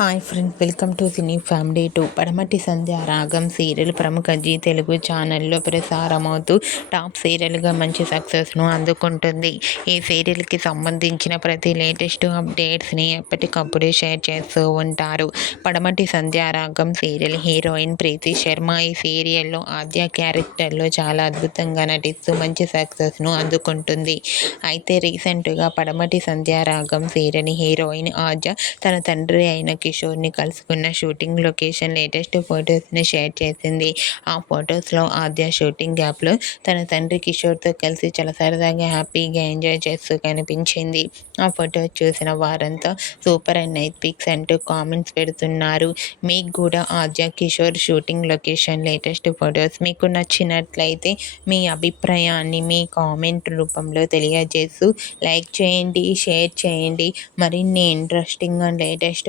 Hi friends welcome to cine family two. Padamati Sandhya Raagam serial ప్రముఖ G Telugu ఛానల్లో ప్రసారమవుతూ top సీరియల్గా మంచి సక్సెస్ను అందుకుంటుంది. ఈ సీరియల్కి సంబంధించిన ప్రతి లేటెస్ట్ అప్డేట్స్ని ఎప్పటికప్పుడు షేర్ చేస్తూ ఉంటారు. పడమటి సంధ్య రాగం సీరియల్ హీరోయిన్ ప్రీతి శర్మ ఈ సీరియల్లో ఆద్య క్యారెక్టర్లో చాలా అద్భుతంగా నటిస్తూ మంచి సక్సెస్ను అందుకుంటుంది. అయితే రీసెంట్గా పడమటి సంధ్య రాగం సీరియల్ హీరోయిన్ ఆద్య తన తండ్రి అయిన కిషోర్ని కలుసుకున్న షూటింగ్ లొకేషన్ లేటెస్ట్ ఫొటోస్ని షేర్ చేసింది. ఆ ఫొటోస్లో ఆద్య షూటింగ్ గ్యాప్లో తన తండ్రి కిషోర్తో కలిసి చాలా సరదాగా హ్యాపీగా ఎంజాయ్ చేస్తూ కనిపించింది. ఆ ఫొటోస్ చూసిన వారంతా సూపర్ అండ్ నైట్ పిక్స్ అంటూ కామెంట్స్ పెడుతున్నారు. మీకు కూడా Aadya Kishore shooting location latest photos మీకు నచ్చినట్లయితే మీ అభిప్రాయాన్ని మీ కామెంట్ రూపంలో తెలియజేస్తూ లైక్ చేయండి షేర్ చేయండి. మరిన్ని ఇంట్రెస్టింగ్ అండ్ లేటెస్ట్